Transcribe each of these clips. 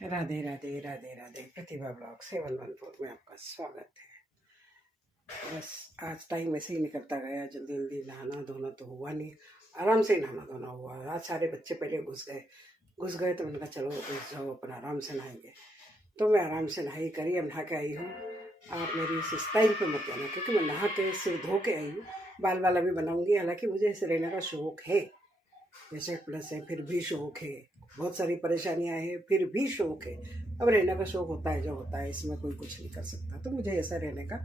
राधे राधे राधे राधे। प्रतिभा blog 714 में आपका स्वागत है। बस आज टाइम ऐसे ही निकलता गया, जल्दी जल्दी नहाना धोना तो हुआ नहीं, आराम से नहाना धोना हुआ। आज सारे बच्चे पहले घुस गए तो मैंने कहा चलो घुस जाओ, अपन आराम से नहाएंगे। तो मैं आराम से नहाई करी, अब नहा के आई हूँ। आप मेरी इस स्टाइल पे मत जाना, क्योंकि मैं नहा के सिर धो के आई हूँ। बाल वाला भी बनाऊंगी, हालांकि मुझे ऐसे रहने का शौक है। वैसे प्लस है, फिर भी शौक है। बहुत सारी परेशानियां हैं, फिर भी शौक है। अब रहने का शौक होता है जो होता है, इसमें कोई कुछ नहीं कर सकता। तो मुझे ऐसा रहने का,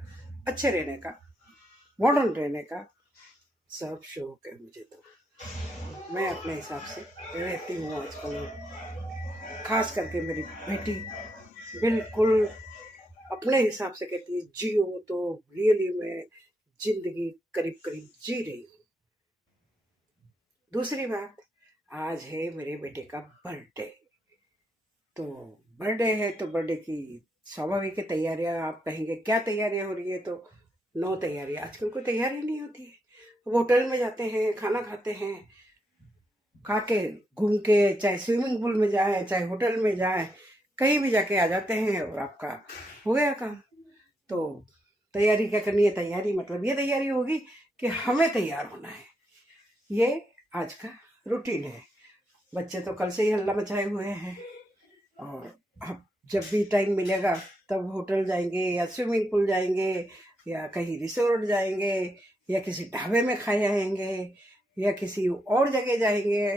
अच्छे रहने का, मॉडर्न रहने का सब शौक है मुझे। तो मैं अपने हिसाब से रहती हूँ आजकल। खास करके मेरी बेटी बिल्कुल अपने हिसाब से कहती है जियो, तो रियली मैं जिंदगी करीब करीब जी रही हूँ। दूसरी बात, आज है मेरे बेटे का बर्थडे। तो बर्थडे है तो बर्थडे की स्वाभाविक तैयारियां, आप कहेंगे क्या तैयारियां हो रही है, तो नो तैयारियां। आजकल कोई तैयारी नहीं होती है। अब होटल में जाते हैं, खाना खाते हैं, खा के घूम के, चाहे स्विमिंग पूल में जाए चाहे होटल में जाए, कहीं भी जाके आ जाते हैं और आपका हो गया काम। तो तैयारी क्या करनी है? तैयारी मतलब ये तैयारी होगी कि हमें तैयार होना है। ये आज का रूटीन है। बच्चे तो कल से ही हल्ला मचाए हुए हैं, और अब जब भी टाइम मिलेगा तब होटल जाएंगे या स्विमिंग पूल जाएंगे या कहीं रिसोर्ट जाएंगे या किसी ढाबे में खाए आएंगे या किसी और जगह जाएंगे,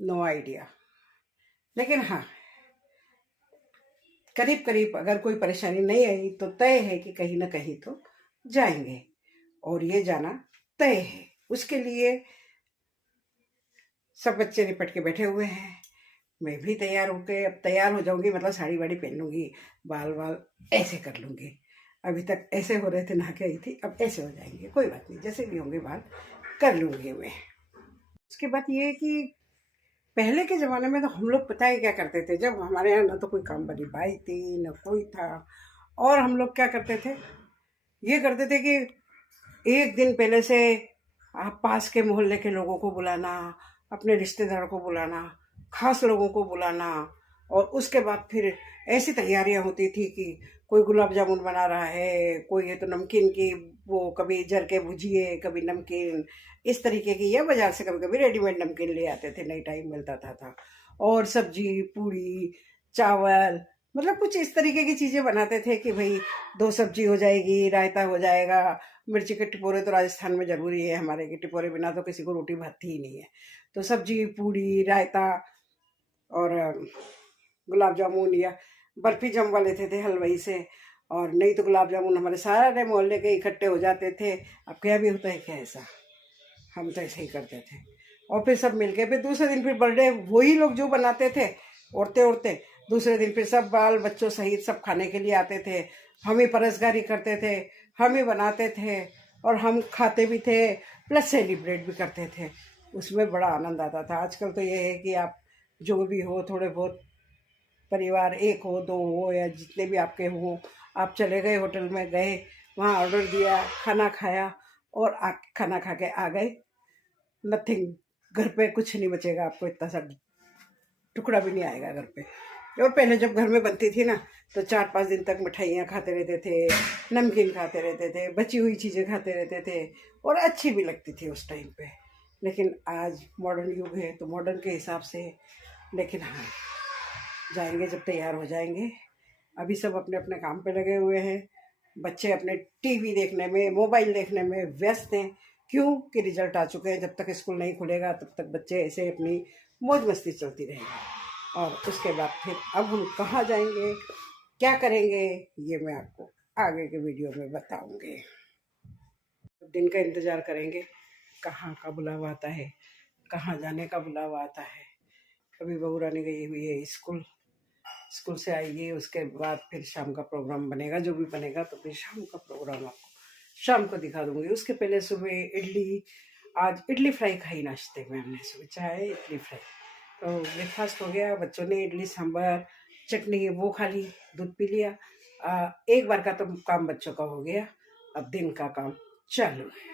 नो आइडिया। लेकिन हाँ, करीब करीब अगर कोई परेशानी नहीं आई तो तय है कि कहीं ना कहीं तो जाएंगे, और ये जाना तय है। उसके लिए सब बच्चे निपट के बैठे हुए हैं। मैं भी तैयार होके अब तैयार हो जाऊंगी, मतलब साड़ी वाड़ी पहन लूंगी, बाल वाल ऐसे कर लूंगी। अभी तक ऐसे हो रहे थे, नहा के आई थी, अब ऐसे हो जाएंगे, कोई बात नहीं, जैसे भी होंगे बाल कर लूंगी मैं। उसके बाद ये है कि पहले के ज़माने में तो हम लोग पता है क्या करते थे, जब हमारे यहाँ ना तो कोई काम वाली बाई थी न कोई था, और हम लोग क्या करते थे, ये करते थे कि एक दिन पहले से आप पास के मोहल्ले के लोगों को बुलाना, अपने रिश्तेदारों को बुलाना, खास लोगों को बुलाना, और उसके बाद फिर ऐसी तैयारियां होती थी कि कोई गुलाब जामुन बना रहा है, कोई है तो नमकीन की वो कभी जर के भुजिए, कभी नमकीन, इस तरीके की, या बाजार से कभी कभी रेडीमेड नमकीन ले आते थे, नहीं टाइम मिलता था। और सब्जी पूड़ी चावल, मतलब कुछ इस तरीके की चीज़ें बनाते थे कि भाई 2 सब्जी हो जाएगी, रायता हो जाएगा, मिर्ची के टिपोरे तो राजस्थान में ज़रूरी है हमारे, के टिपोरे बिना तो किसी को रोटी भाती ही नहीं है। तो सब्जी पूड़ी रायता और गुलाब जामुन या बर्फी जमवा लेते थे हलवाई से, और नहीं तो गुलाब जामुन हमारे सारे मोहल्ले के इकट्ठे हो जाते थे। अब क्या भी होता है क्या ऐसा, हम तो ऐसे ही करते थे। और फिर सब मिलके फिर दूसरे दिन फिर बर्थडे वही लोग जो बनाते थे, औरतें औरतें, दूसरे दिन फिर सब बाल बच्चों सहित सब खाने के लिए आते थे। हम ही परसगारी करते थे, हम ही बनाते थे, और हम खाते भी थे प्लस सेलिब्रेट भी करते थे। उसमें बड़ा आनंद आता था। आजकल तो ये है कि आप जो भी हो, थोड़े बहुत परिवार, एक हो दो हो या जितने भी आपके हों, आप चले गए होटल में, गए वहाँ ऑर्डर दिया, खाना खाया और खाना खा के आ गए। नथिंग, घर पे कुछ नहीं बचेगा आपको, इतना सा टुकड़ा भी नहीं आएगा घर पे। और पहले जब घर में बनती थी ना, तो 4-5 दिन तक मिठाइयाँ खाते रहते थे, नमकीन खाते रहते थे, बची हुई चीज़ें खाते रहते थे, और अच्छी भी लगती थी उस टाइम पे। लेकिन आज मॉडर्न युग है तो मॉडर्न के हिसाब से, लेकिन हाँ, जाएंगे जब तैयार हो जाएंगे। अभी सब अपने अपने काम पे लगे हुए हैं। बच्चे अपने टीवी देखने में, मोबाइल देखने में व्यस्त हैं। क्यों कि रिजल्ट आ चुके हैं, जब तक स्कूल नहीं खुलेगा तब तक बच्चे ऐसे अपनी मौज मस्ती चलती रहेगी। और उसके बाद फिर अब हम कहाँ जाएंगे, क्या करेंगे, ये मैं आपको आगे के वीडियो में बताऊंगी। दिन का इंतज़ार करेंगे, कहाँ का बुलावा आता है, कहाँ जाने का बुलावा आता है। अभी बहू रानी गई हुई है स्कूल, स्कूल से आएगी, उसके बाद फिर शाम का प्रोग्राम बनेगा, जो भी बनेगा तो फिर शाम का प्रोग्राम आपको शाम को दिखा दूंगी। उसके पहले सुबह इडली, आज इडली फ्राई खाई नाश्ते में हमने, सुबह चाय इडली फ्राई। तो ब्रेकफास्ट हो गया, बच्चों ने इडली सांभर चटनी वो खा ली, दूध पी लिया। एक बार का तो काम बच्चों का हो गया, अब दिन का काम चालू है।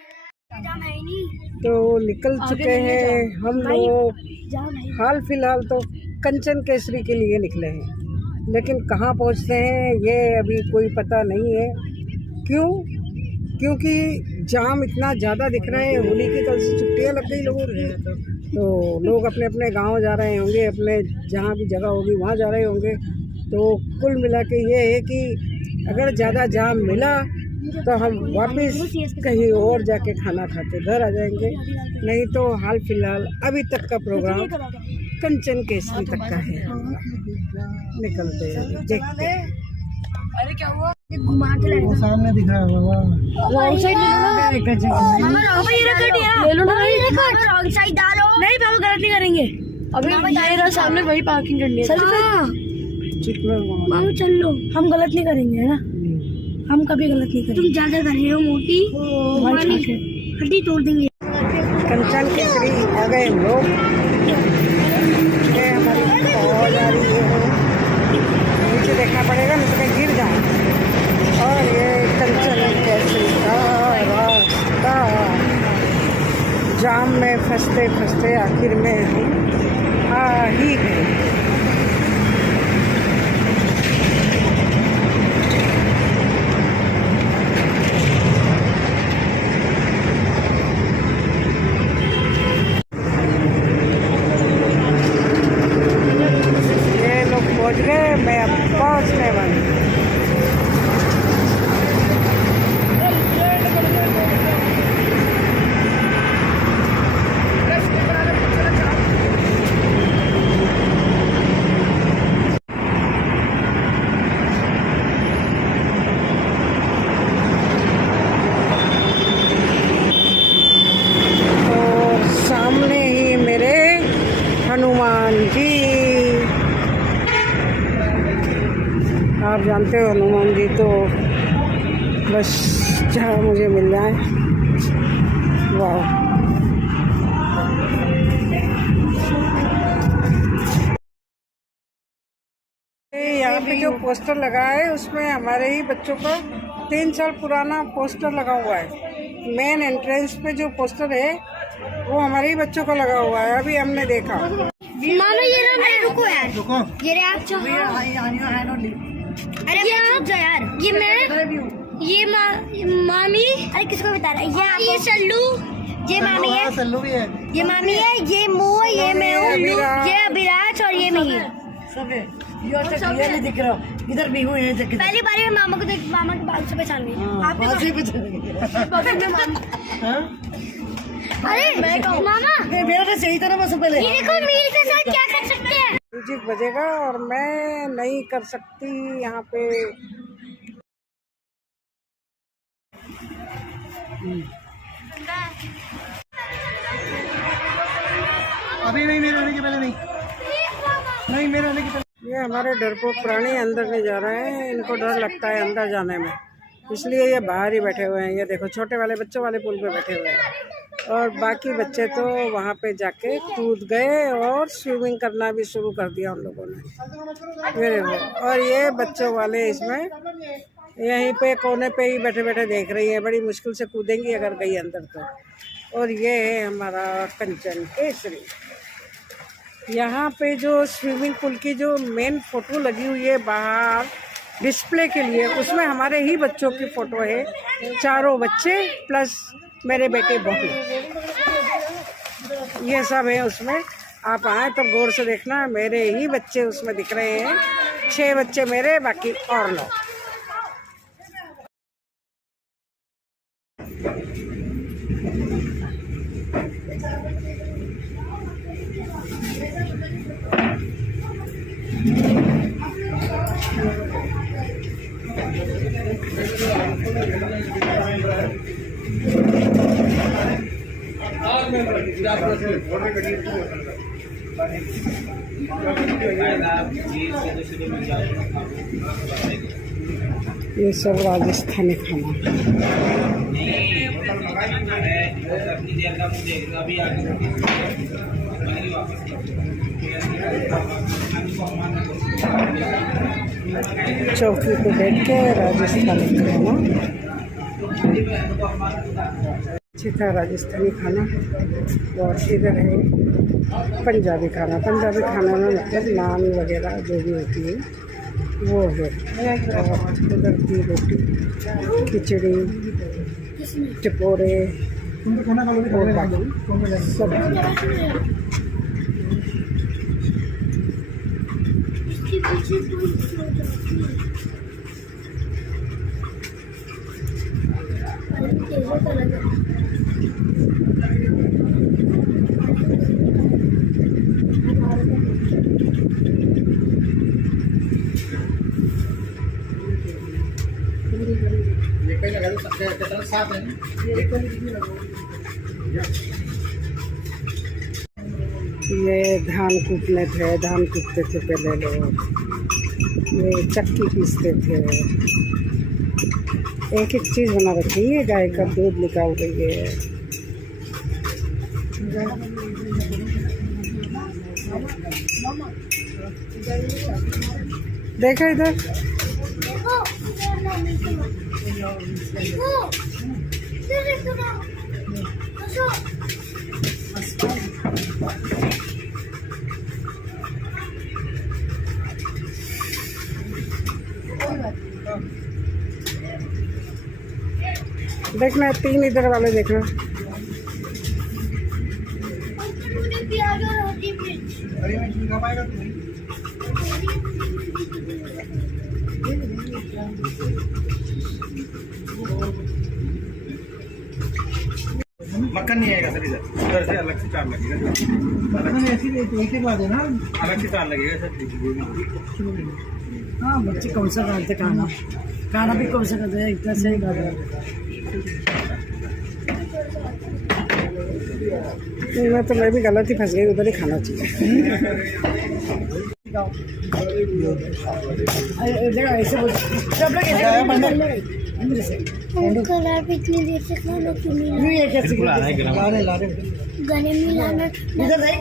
तो निकल चुके हैं हम लोग। हाल फिलहाल तो कंचन केसरी के लिए निकले हैं, लेकिन कहाँ पहुँचते हैं ये अभी कोई पता नहीं है। क्यों? क्योंकि जाम इतना ज़्यादा दिख रहा है। होली की कल से छुट्टियाँ लग गई लोगों की, तो लोग अपने अपने गांव जा रहे होंगे, अपने जहाँ भी जगह होगी वहाँ जा रहे होंगे। तो कुल मिला के ये है कि अगर ज़्यादा जाम मिला तो हम वापस कहीं और जाके खाना खाते घर आ जाएंगे, नहीं तो हाल फिलहाल अभी तक का प्रोग्राम कंचन केसरी तक का है। निकलते हैं, देखते हैं। अरे क्या हुआ? घुमा के वो सामने दिख रहा है बाबा। रॉन्ग साइड ले लो ना। रॉन्ग साइड डालो। नहीं बाबा गलत नहीं करेंगे। अभी ये रहा सामने, वही पार्किंग करनी है। मामा चल लो, हम गलत नहीं करेंगे है ना, हम कभी गलत नहीं करेंगे। तुम ज्यादा कर रहे हो मोटी, हड्डी तोड़ देंगे। कंचन केसरी आ गए हम लोग। हमारी फौज आ रही है, नीचे देखना पड़ेगा नहीं तो कहीं गिर जाए। और ये कंचन केसरी का रास्ता, जाम में फंसते फंसते आखिर में हम आ ही गए। पहुँच गए, मैं अब पहुँचने वाली हूँ। और सामने ही मेरे हनुमान जी। आप जानते हो हनुमान जी तो बस जहाँ मुझे मिल जाए। वाह, यहाँ पे जो पोस्टर लगा है उसमें हमारे ही बच्चों का 3 साल पुराना पोस्टर लगा हुआ है। मेन एंट्रेंस पे जो पोस्टर है वो हमारे ही बच्चों का लगा हुआ है, अभी हमने देखा। मानो ये ना, मैं रुको यार, रुको। ये रे आप चाहो। अरे यार, ये मैं, ये मामी, अरे किसको बता रहा है? ये सल्लू, ये मामी है, सल्लू भी है, ये मामी है, ये मुँह है, ये मैं हूँ, ये अभिराज और ये मिहिर। सब है। ये नहीं दिख रहा, इधर भी हुए हैं। पहली बार में मामा को देख, मामा के बाल से पहचान गई। अरे मामा, मेरा सही था ना बस पहले। ये देखो मीर के साथ क्या कर सकते हैं। म्यूजिक बजेगा और मैं नहीं कर सकती यहाँ पे। अभी नहीं, मेरे आने के पहले नहीं, नहीं मेरे आने के पहले। ये हमारे डरपोक प्राणी अंदर नहीं जा रहे हैं, इनको डर लगता है अंदर जाने में, इसलिए ये बाहर ही बैठे हुए हैं। ये देखो छोटे वाले बच्चों वाले पुल पे बैठे हुए हैं और बाकी बच्चे तो वहाँ पे जाके कूद गए और स्विमिंग करना भी शुरू कर दिया उन लोगों ने। ये देखो, और ये बच्चों वाले इसमें यहीं पे कोने पे ही बैठे बैठे देख रही है। बड़ी मुश्किल से कूदेंगी अगर गई अंदर तो। और ये है हमारा कंचन केसरी। यहाँ पे जो स्विमिंग पूल की जो मेन फोटो लगी हुई है बाहर डिस्प्ले के लिए, उसमें हमारे ही बच्चों की फ़ोटो है, चारों बच्चे प्लस मेरे बेटे बहू, ये सब है उसमें। आप आए तब गौर से देखना, मेरे ही बच्चे उसमें दिख रहे हैं। 6 बच्चे मेरे, बाकी और लोग। ये सब राजस्थानी खाना। चौकी पे बैठ के राजस्थानी खाना, अच्छा था राजस्थानी खाना। और इधर है पंजाबी खाना में मतलब नान वगैरह जो भी होती है वो है, और उधर की रोटी, खिचड़ी, टिपोरे और बाकी सब। ये धान कूटते थे पहले लोग, ये चक्की पीसते थे। एक एक चीज़ बना रखी है, गाय का दूध निकाल रही है। देखो इधर, देखना 3 इधर वाले देखना। मक्खन नहीं आएगा सर, इधर उधर से अलग से चार्ज लगेगा। ऐसी एक ही बात है ना, अलग से चार्ज लगेगा सर। हाँ, बच्चे कौन सा खाते खाना भी कौन सा खाते हैं, इतना सही खा रहे। मैं भी गलत ही फंस गई, उधर ही खाना चाहिए। ऐसे अंकल आप इतनी देर से खाना क्यों नहीं गले में लाना? इधर देख,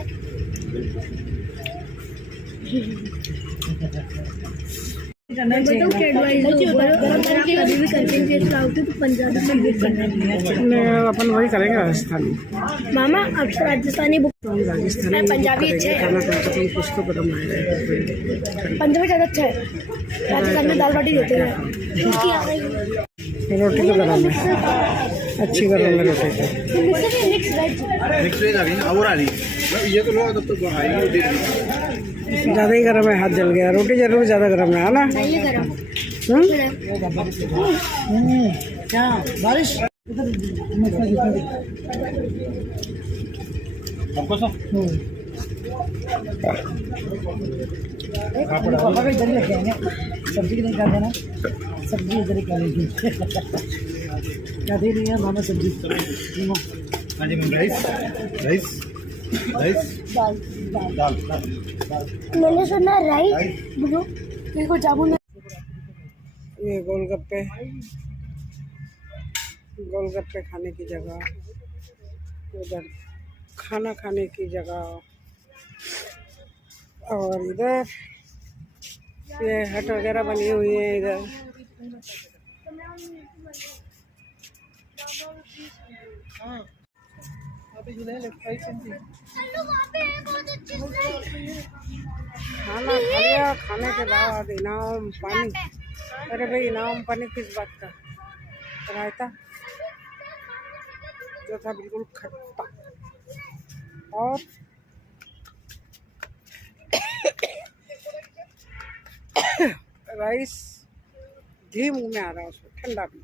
अपन वही करेंगे राजस्थानी। मामा अब राजस्थानी बुक, राजस्थानी पंजाबी अच्छा है, खाना खाते तो कुछ तो गरम आएगा। पंजाबी ज़्यादा अच्छा है। राजस्थान में दाल बाटी देते हैं, रोटी आ गई, रोटी तो गरम है, अच्छी गरम है रोटी तो। मिक्स वेज आ गई ना, और आ रही ये तो लो, तब तो आएगी। ज़्यादा ही गरम है, हाथ जल गया। रोटी जरूर ज़्यादा गरम है ना? क्या बारिश पापा को इधर ही लेके आएंगे, सब्जी की नहीं खा देना, सब्जी इधर ही खा लेंगे। क्या दे रही है मामा सब्जी? हाँ जी मैम, राइस राइस राइस दाल। मैंने सुना राइस बोलो, मेरे को जामुन। ये गोलगप्पे खाने की जगह, उधर खाना खाने की जगह, और इधर ये हट वगैरह बनी हुई है इधर। खाना खा लिया, खाने के बाद इनाम पानी। अरे भाई, इनाम पानी किस बात का? रायता जो था बिल्कुल खट्टा, और राइस घी मुंह में आ रहा है उसको, ठंडा भी।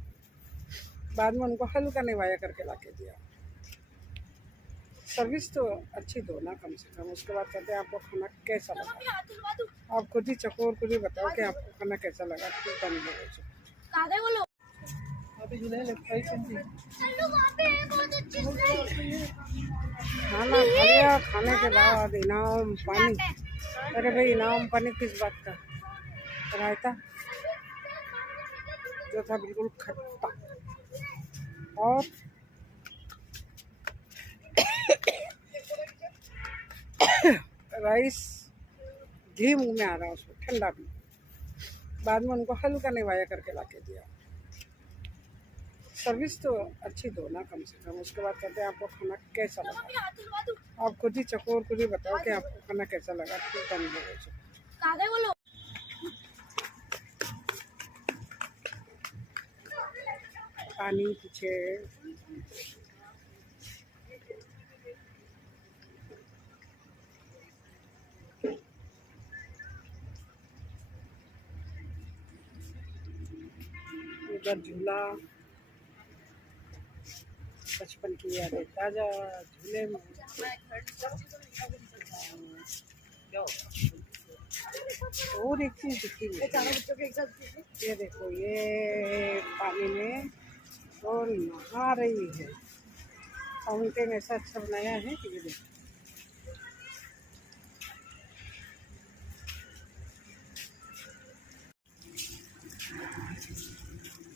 बाद में उनको हल्का निवाया करके ला के दिया। सर्विस तो अच्छी दो ना कम से कम। उसके बाद कहते हैं आपको खाना कैसा लगा, आप खुद ही चखो और खुद ही बताओ कि आपको खाना कैसा लगा। क्यों कम बोलो, खाना खा लिया, खाने के बाद इनाम पानी। अरे भाई, इनाम पानी किस बात का? रायता जो था बिल्कुल खट्टा, और राइस घी मुंह में आ रहा है उसको, ठंडा भी। बाद में उनको हल्का निवाया करके ला के दिया। सर्विस तो अच्छी दो ना कम से कम। उसके बाद कहते हैं आपको खाना कैसा लगा। आप खुद ही चखो और खुद ही बताओ कि आपको खाना कैसा लगा। फिर बन गया पानी पीछे उधर झूला, बचपन की यादें ताजा झूले में। और एक चीज दिखी मुझे, ये देखो ये पानी में और नहा रही है। फाउंटेन ऐसा अच्छा बनाया है कि ये देखो।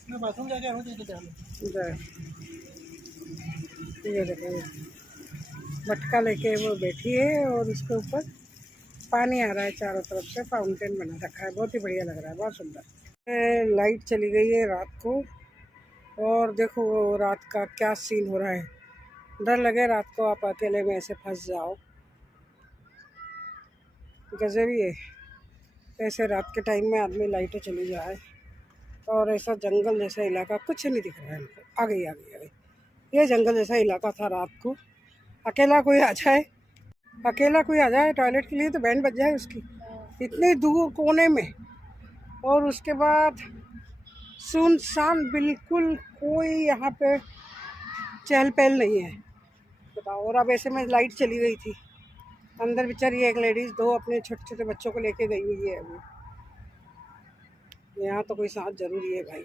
मैं बाथरूम जाके आऊँ तो इधर ये देखो मटका लेके वो बैठी है और उसके ऊपर पानी आ रहा है चारों तरफ से। फाउंटेन बना रखा है, बहुत ही बढ़िया लग रहा है, बहुत सुंदर। लाइट चली गई है रात को और देखो रात का क्या सीन हो रहा है। डर लगे रात को आप अकेले में ऐसे फंस जाओ। गजब ही है, ऐसे रात के टाइम में आदमी लाइटें चली जाए और ऐसा जंगल जैसा इलाका कुछ नहीं दिख रहा है हमको। आ गई आ गई आ गई। ये जंगल जैसा इलाका था रात को। अकेला कोई आ जाए, अकेला कोई आ जाए टॉयलेट के लिए तो बैंड बज जाए उसकी, इतने दूर कोने में। और उसके बाद सुनसान बिल्कुल, कोई यहाँ पे चहल पहल नहीं है बताओ। और अब ऐसे में लाइट चली गई थी। अंदर बेचारी एक लेडीज़ दो अपने छोटे छोटे बच्चों को लेके गई हुई है अभी। यहाँ तो कोई साथ जरूरी है भाई।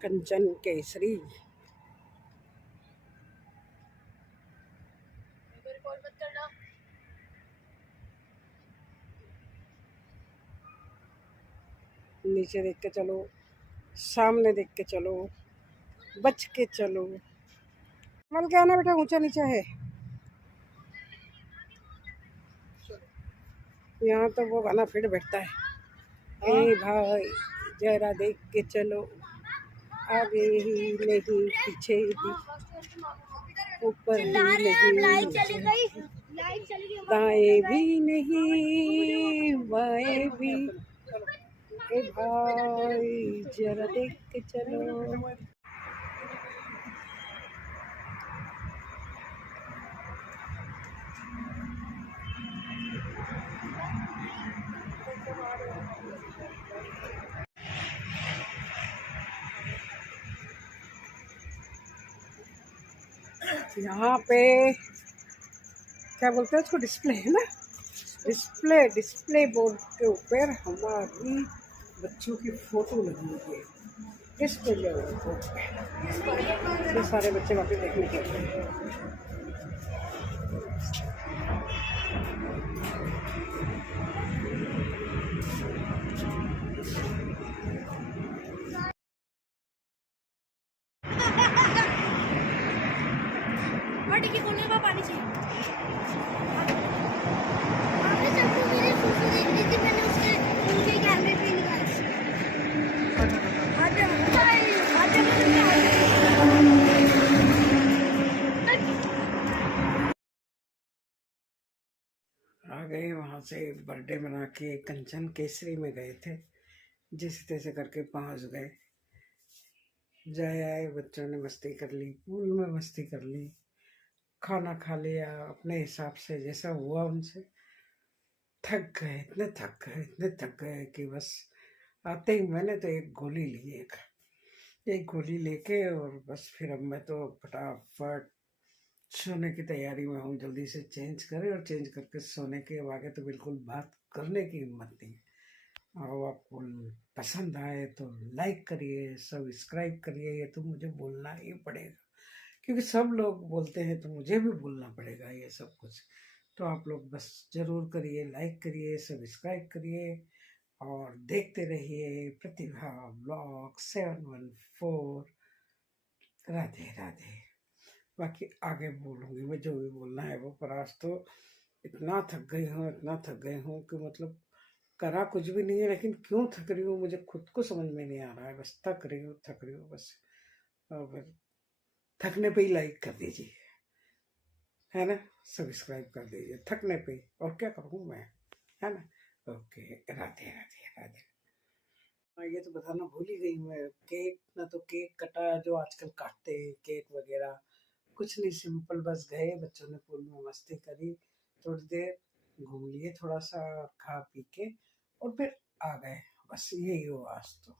कंचन केसरी नीचे देख के चलो, सामने देख के चलो, बच के चलो। मल क्या ना बेटा, ऊंचा नीचा है यहाँ तो वो गाना फिर बैठता है। ए भाई जरा देख के चलो, आगे ही नहीं पीछे भी, ऊपर ही नहीं दाएं भी नहीं बाएं भी। ए भाई जरा देख के चलो। यहाँ पे क्या बोलते हैं उसको, डिस्प्ले है ना। डिस्प्ले बोर्ड के ऊपर हमारी बच्चों की फोटो लगी हुई है। डिस्प्ले बोर्ड पे ये सारे बच्चे वापस देखने के लिए। की कोने में पानी चाहिए। आपने सबको मेरे फोटो देख ली थी, मैंने उसके उनके कैमरे पे निकाली। आ गए वहाँ से, बर्थडे मना के कंचन केसरी में गए थे। जिस तैसे करके पहुँच गए, जाए आए, बच्चों ने मस्ती कर ली, पूल में मस्ती कर ली, खाना खा लिया अपने हिसाब से जैसा हुआ उनसे। थक गए, इतने थक गए कि बस आते ही मैंने तो एक गोली ली, एक गोली लेके और बस फिर अब मैं तो फटाफट सोने की तैयारी में हूँ। जल्दी से चेंज करें और चेंज करके सोने के। अब आगे तो बिल्कुल बात करने की हिम्मत नहीं। और आपको पसंद आए तो लाइक करिए, सब्सक्राइब करिए। ये तो मुझे बोलना ही पड़ेगा क्योंकि सब लोग बोलते हैं तो मुझे भी बोलना पड़ेगा ये सब कुछ। तो आप लोग बस ज़रूर करिए, लाइक करिए, सब्सक्राइब करिए और देखते रहिए प्रतिभा ब्लॉग 714। राधे राधे। बाकी आगे बोलूँगी मैं जो भी बोलना है वो, पर आज तो इतना थक गई हूँ कि मतलब करा कुछ भी नहीं है, लेकिन क्यों थक रही हूँ मुझे खुद को समझ में नहीं आ रहा है। बस थक रही हूँ बस। और फिर थकने पे ही लाइक कर दीजिए, है ना, सब्सक्राइब कर दीजिए थकने पे ही, और क्या करूँ मैं, है ना। ओके, राधे राधे राधे। ये तो बताना भूल ही गई मैं, केक ना तो केक कटा जो आजकल काटते हैं केक वगैरह, कुछ नहीं, सिंपल बस गए, बच्चों ने पूल में मस्ती करी, थोड़ी देर घूम लिए थोड़ा सा, खा पी के और फिर आ गए, बस यही हुआ आज तो।